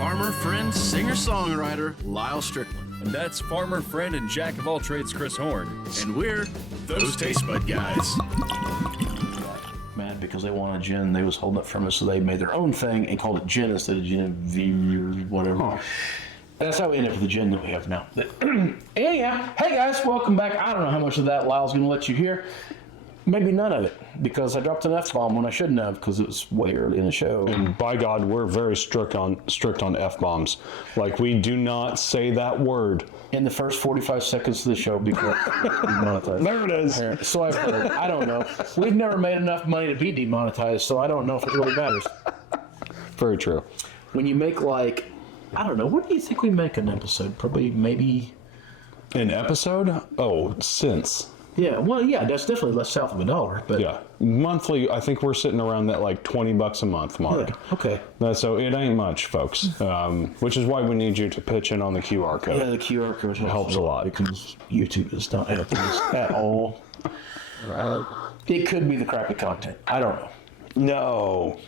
farmer, friend, singer-songwriter, Lyal Strickland. And that's farmer, friend, and jack of all trades, Chris Horn. And we're those Tastebudguys. Mad because they wanted gin. They was holding up from us, so they made their own thing and called it gin instead of Genevieve or whatever. And that's how we ended up with the gin that we have now. Anyhow, hey guys, welcome back. I don't know how much of that Lyle's going to let you hear. Maybe none of it, because I dropped an F-bomb when I shouldn't have, because it was way early in the show. And by God, we're very strict on F-bombs. Like, we do not say that word. In the first 45 seconds of the show, because demonetized. There it is. So I've heard. I don't know. We've never made enough money to be demonetized, so I don't know if it really matters. Very true. When you make, like, I don't know, what do you think we make an episode? Probably, maybe... An episode? Oh, cents. Yeah, well, yeah, that's definitely less south of $1, but... Yeah. Monthly, I think we're sitting around that, like, $20 a month mark. Yeah, okay. So it ain't much, folks. Which is why we need you to pitch in on the QR code. Yeah, the QR code helps a lot. Because YouTube is not helping us at all. It could be the crappy content. I don't know.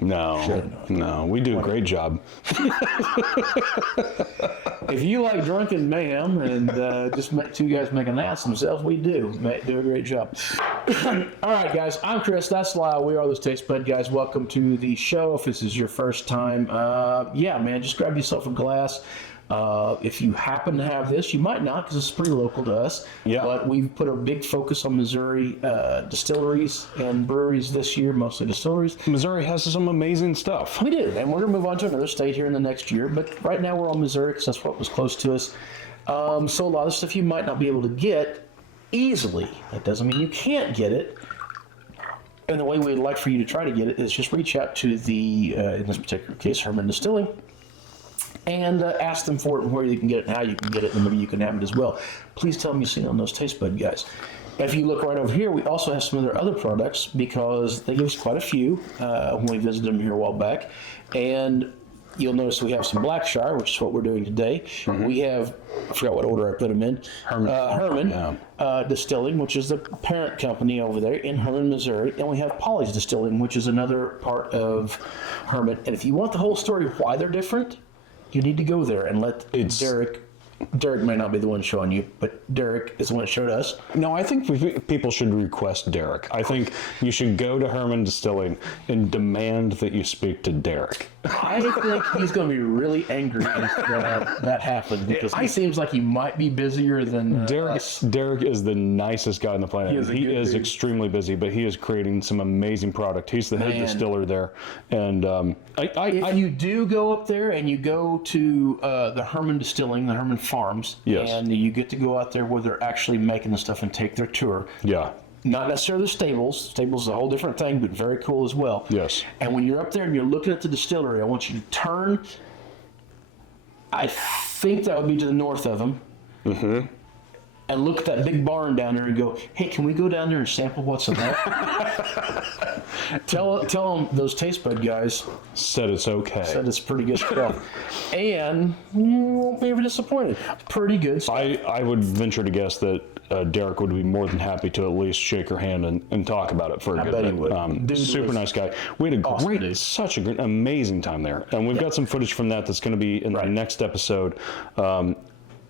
No, we do a great job. If you like drunken mayhem and just make two guys make an ass themselves, we do a great job. All right, guys, I'm Chris. That's Lyal. We are those Tastebudguys. Welcome to the show. If this is your first time, yeah, man, just grab yourself a glass. If you happen to have this, you might not, because it's pretty local to us. Yeah. But we've put a big focus on Missouri distilleries and breweries this year, mostly distilleries. Missouri has some amazing stuff. We do, and we're going to move on to another state here in the next year. But right now we're on Missouri, because that's what was close to us. So a lot of stuff you might not be able to get easily. That doesn't mean you can't get it. And the way we'd like for you to try to get it is just reach out to the, in this particular case, Hermann Distilling, and ask them for it and where you can get it and how you can get it, and maybe you can have it as well. Please tell them you've seen it on those Tastebudguys. If you look right over here, we also have some of their other products, because they give us quite a few when we visited them here a while back. And you'll notice we have some Blackshire, which is what we're doing today. Mm-hmm. We have, I forgot what order I put them in, Hermann Distilling, which is the parent company over there in Hermann, Missouri. And we have Polly's Distilling, which is another part of Hermann. And if you want the whole story of why they're different, you need to go there and let Derek may not be the one showing you, but Derek is the one that showed us. No, I think people should request Derek. I think you should go to Hermann Distilling and demand that you speak to Derek. I think he's going to be really angry if that happens, because he seems like he might be busier than us. Derek is the nicest guy on the planet. He is extremely busy, but he is creating some amazing product. He's the head distiller there. And if you do go up there and you go to the Hermann Distilling, the Hermann Farms, yes, and you get to go out there where they're actually making the stuff and take their tour. Yeah. Not necessarily the stables. Stables is a whole different thing, but very cool as well. Yes. And when you're up there and you're looking at the distillery, I want you to turn, I think that would be to the north of them, mm-hmm, and look at that big barn down there and go, hey, can we go down there and sample what's in there? Tell them those Tastebudguys said it's okay. Said it's pretty good stuff. And you won't be ever disappointed. Pretty good stuff. I would venture to guess that Derek would be more than happy to at least shake her hand and talk about it for a good bit. I bet he would. Super nice guy. We had such an amazing time there. And we've got some footage from that's going to be in the next episode.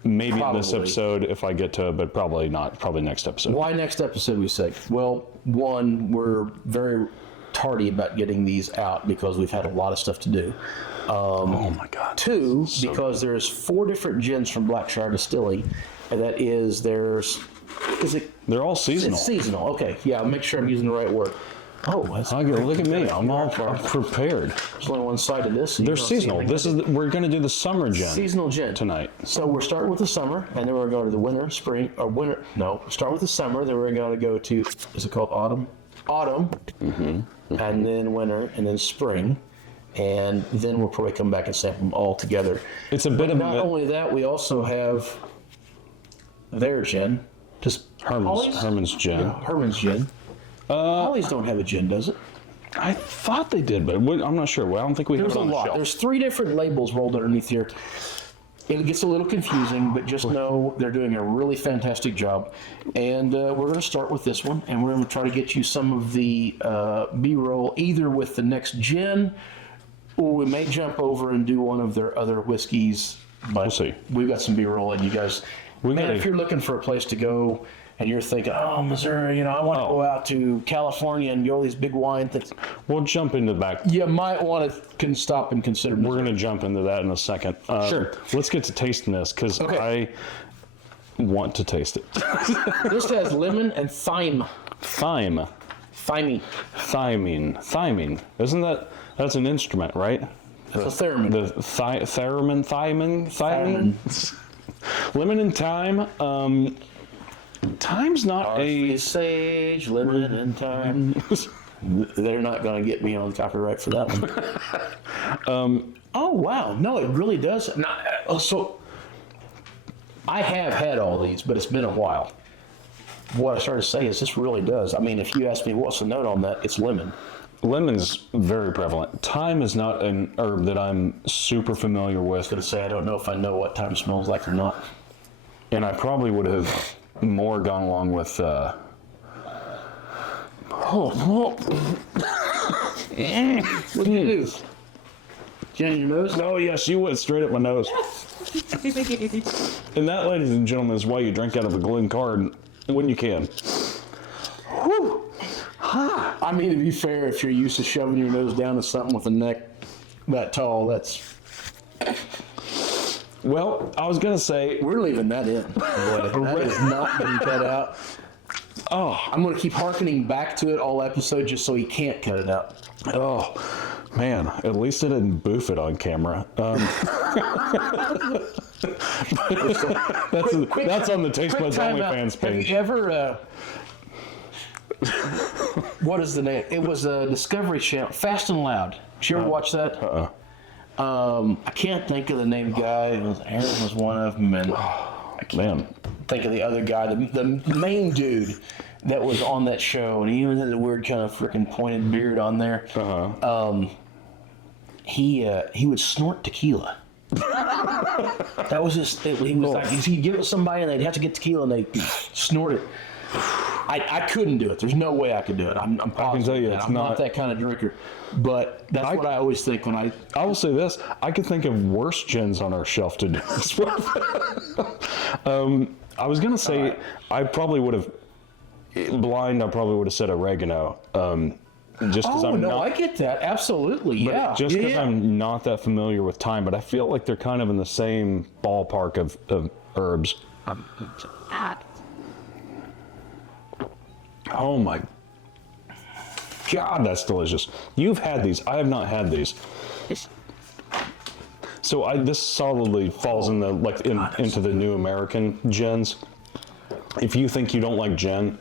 Maybe in this episode if I get to, but probably not. Probably next episode. Why next episode, we say? Well, one, we're very tardy about getting these out because we've had a lot of stuff to do. Oh my God. Two, because there's 4 different gins from Blackshire Distilling, and that is they're all seasonal. It's seasonal. Okay, yeah. I'll make sure I'm using the right word. Oh, look at me! I'm all prepared. There's only one side of this. So they're seasonal. We're going to do the summer gin. Seasonal gin tonight. So we're starting with the summer, and then we're going to the winter, spring, or winter. No, start with the summer. Then we're going to go to, is it called autumn? Autumn, and then winter, and then spring, and then we'll probably come back and sample them all together. It's a bit of not only that, we also have their gin, just Hermann's gin. Yeah, Hermann's gin. Polly's don't have a gin, does it? I thought they did, but I'm not sure. Well, I don't think we have it on the shelf. There's 3 different labels rolled underneath here. It gets a little confusing, but just know they're doing a really fantastic job. And we're going to start with this one, and we're going to try to get you some of the B-roll, either with the next gin we may jump over and do one of their other whiskeys, but We'll see. We've got some B-roll, and you guys, if you're looking for a place to go and you're thinking, oh, Missouri, I want to go out to California and go all these big wine things, We'll jump into the back. you might want to stop and consider We're going to jump into that in a second. Sure. Let's get to tasting this because I want to taste it. This has lemon and thyme. Thyme. Thymine. Thymine. Isn't that's an instrument, right? It's a theremin. The thymine. Lemon and thyme. Thyme's not Parsley, sage, lemon, and thyme. They're not going to get me on copyright for that one. Oh, wow. No, it really does. So, I have had all these, but it's been a while. What I started to say is this really does. I mean, if you ask me what's the note on that, it's lemon. Lemon's very prevalent. Thyme is not an herb that I'm super familiar with. I was going to say, I don't know if I know what thyme smells like or not. And I probably would have more gone along with What do you do? Jan, your nose? Oh, yes, you went straight up my nose. And that, ladies and gentlemen, is why you drink out of a Glencairn when you can. Whew. I mean, to be fair, if you're used to shoving your nose down to something with a neck that tall, that's... Well, I was going to say... We're leaving that in. That is not getting cut out. Oh, I'm going to keep hearkening back to it all episode just so he can't cut it out. Oh, man, at least I didn't boof it on camera. That's on the Taste Buds OnlyFans page. Have you ever... what is the name? It was a Discovery Channel, Fast and Loud. Did you ever watch that? I can't think of the name guy. Aaron was one of them, and I can't think of the other guy, the main dude that was on that show, and he even had a weird kind of freaking pointed beard on there. He would snort tequila. That was his. He was like he'd give it to somebody, and they'd have to get tequila, and they snort it. I couldn't do it. There's no way I could do it. I'm positive. I can tell you, I'm not that kind of drinker. But that's what I always think when I will say this: I could think of worse gins on our shelf to do this with. I was gonna say I probably would have blind. I probably would have said oregano. Just because I get that absolutely. Yeah. Just because I'm not that familiar with thyme, but I feel like they're kind of in the same ballpark of herbs. Oh my God, that's delicious. You've had these. I have not had these. So this solidly falls in the into the new American gins. If you think you don't like gin,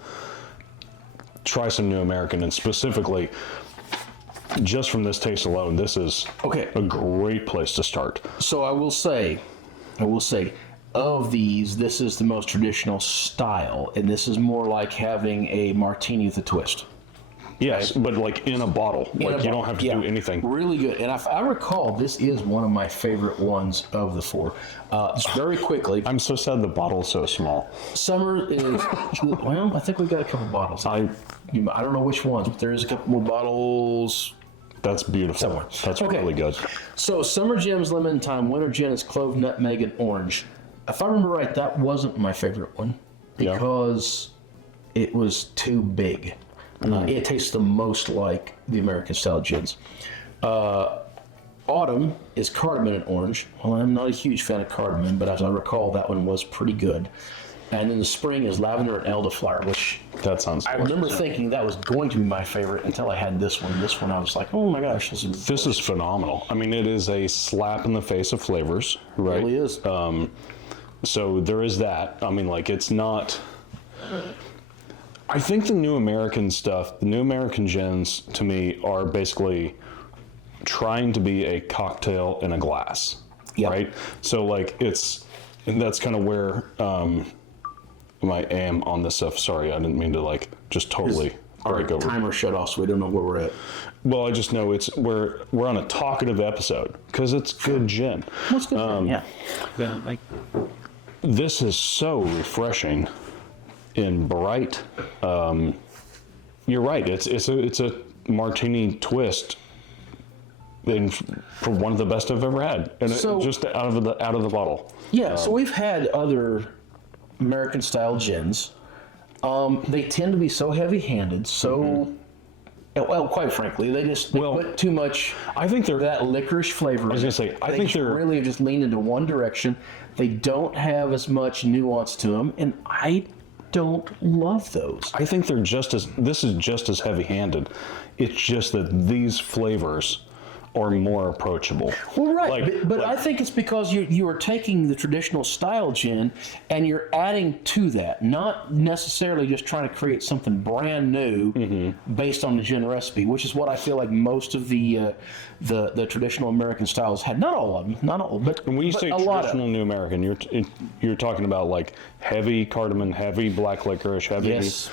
try some new American, and specifically, just from this taste alone, this is a great place to start. So I will say, of these, this is the most traditional style, and this is more like having a martini with a twist. Yes, but like in a bottle. You don't have to do anything. Really good. And if I recall, this is one of my favorite ones of the four. Just very quickly. I'm so sad the bottle is so small. Summer is, well, I think we've got a couple bottles. I don't know which ones, but there is a couple more bottles. That's beautiful. Somewhere. That's really good. So Summer Gems, Lemon and Thyme. Winter Gin is Clove, Nutmeg, and Orange. If I remember right, that wasn't my favorite one because it was too big. It tastes the most like the American style gins. Autumn is Cardamom and Orange. Well, I'm not a huge fan of cardamom, but as I recall, that one was pretty good. And then the spring is Lavender and Elderflower, which that sounds. I remember thinking that was going to be my favorite until I had this one. This one, I was like, oh my gosh, this is phenomenal. I mean, it is a slap in the face of flavors, right? It really is. So there is that. I mean, like, it's not. I think the new American stuff, the new American gins, to me, are basically trying to be a cocktail in a glass, right? So, like, that's kind of where I am on this stuff. Sorry, I didn't mean to, like, just totally break over. Our timer shut off, so we don't know where we're at. Well, I just know we're on a talkative episode, because it's good gin. What's good? This is so refreshing and bright. You're right. It's a martini twist and for one of the best I've ever had, and just out of the bottle. Yeah, so we've had other American style gins. They tend to be so heavy-handed, so well, quite frankly, they put too much. I think they're that licorice flavor. I was gonna say, I think they're really just leaned into one direction. They don't have as much nuance to them, and I don't love those. I think they're this is just as heavy-handed. It's just that these flavors are more approachable. Well, right, but I think it's because you are taking the traditional style gin and you're adding to that, not necessarily just trying to create something brand new based on the gin recipe, which is what I feel like most of the traditional American styles had. Not all of them, not all, but when you say traditional New American, you're talking about like heavy cardamom, heavy black licorice, heavy anise,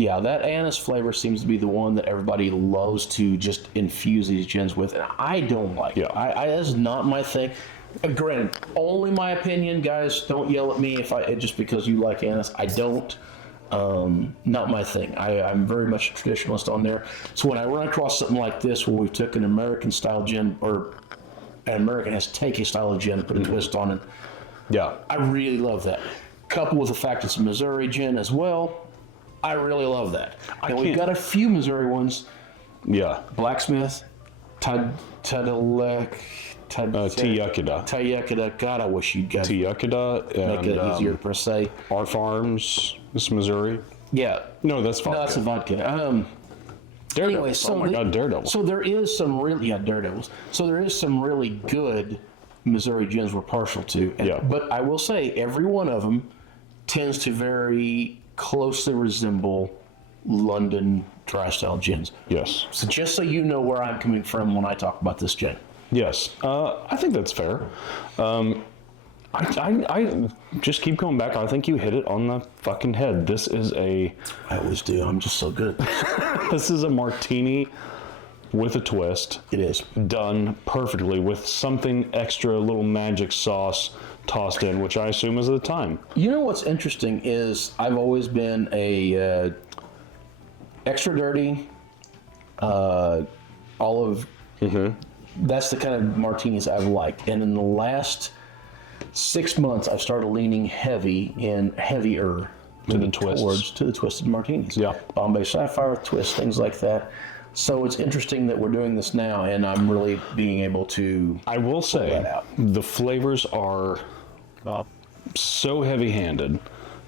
Yeah, that anise flavor seems to be the one that everybody loves to just infuse these gins with, and I don't like it. That's not my thing. Granted, only my opinion, guys. Don't yell at me just because you like anise. I don't. Not my thing. I'm very much a traditionalist on there. So when I run across something like this, where we took an American style gin, or an American has taken a style of gin, put a twist on it. I really love that. Coupled with the fact it's a Missouri gin as well. I really love that. And we've got a few Missouri ones. Blacksmith, Tayakida. God, I wish you'd got Tayakida. Make it easier to say. Our Farms, this Missouri. No, that's vodka. No, that's a vodka. Anyway, so oh my God, Daredevil. So there is some really Daredevils. So there is some really good Missouri gins we're partial to. But I will say every one of them tends to very closely resemble London dry style gins. So just so you know where I'm coming from when I talk about this gin. I think that's fair. I just keep going back. I think you hit it on the fucking head. This is I always do. I'm just so good. This is a martini with a twist. It is done perfectly with something extra, a little magic sauce tossed in, which I assume is the time. You know what's interesting is I've always been a extra dirty olive. That's the kind of martinis I've liked, and in the last 6 months I've started leaning heavier to the twisted martinis. Bombay Sapphire twist, things like that. So it's interesting that we're doing this now, and I'm really being able to. I will say the flavors are so heavy-handed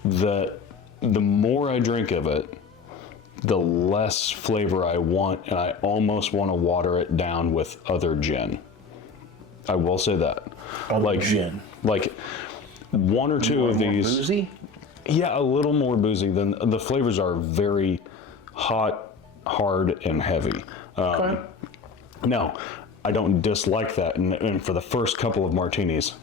that the more I drink of it, the less flavor I want, and I almost want to water it down with other gin. I will say that. Gin. Like one or two of these. Boozy? Yeah, a little more boozy than the flavors are very hot, hard, and heavy. Now, I don't dislike that, and for the first couple of martinis,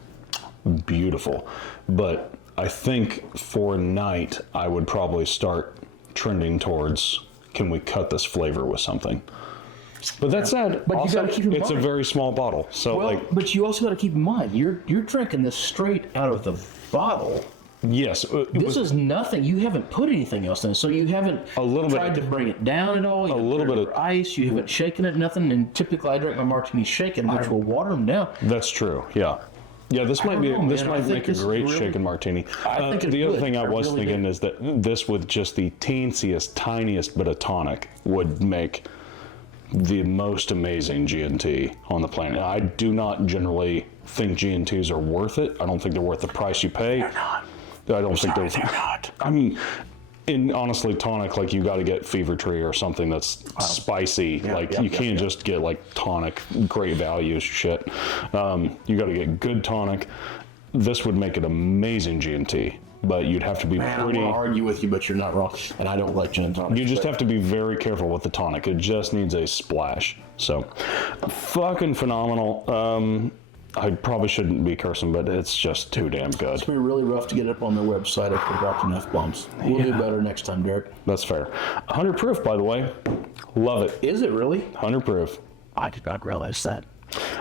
beautiful. But I think for a night, I would probably start trending towards, can we cut this flavor with something? But that said, but also, you got to keep in mind, it's a very small bottle. So but you also got to keep in mind, you're drinking this straight out of the bottle. Yes. This is nothing. You haven't put anything else in, so you haven't tried to bring it down at all. You a little bit of ice. You haven't shaken it, nothing. And typically, I drink my martinis shaken, which will water them down. That's true. Yeah, this might make a great shaken martini. The other thing I was thinking is that this, with just the teensiest, tiniest bit of tonic, would make the most amazing G&T on the planet. I do not generally think G&Ts are worth it. I don't think they're worth the price you pay. They're not. I don't think they're not. I mean, honestly, tonic, like, you got to get Fever Tree or something that's spicy. You can't just get like tonic, great value shit. You got to get good tonic. This would make an amazing G&T, but you'd have to be pretty. I'm gonna argue with you, but you're not wrong. And I don't like gin and tonic. You just have to be very careful with the tonic. It just needs a splash. So, fucking phenomenal. I probably shouldn't be cursing, but it's just too damn good. It's been really rough to get it up on their website if we dropped enough bombs. We'll do better next time, Derek. That's fair. 100 proof, by the way. Love it. Is it really? 100 proof. I did not realize that.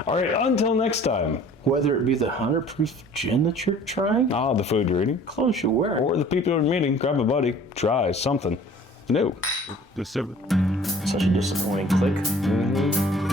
All right, until next time. Whether it be the 100 proof gin that you're trying, the food you're eating, clothes you're wearing, or the people you're meeting, grab a buddy, try something new. Such a disappointing click.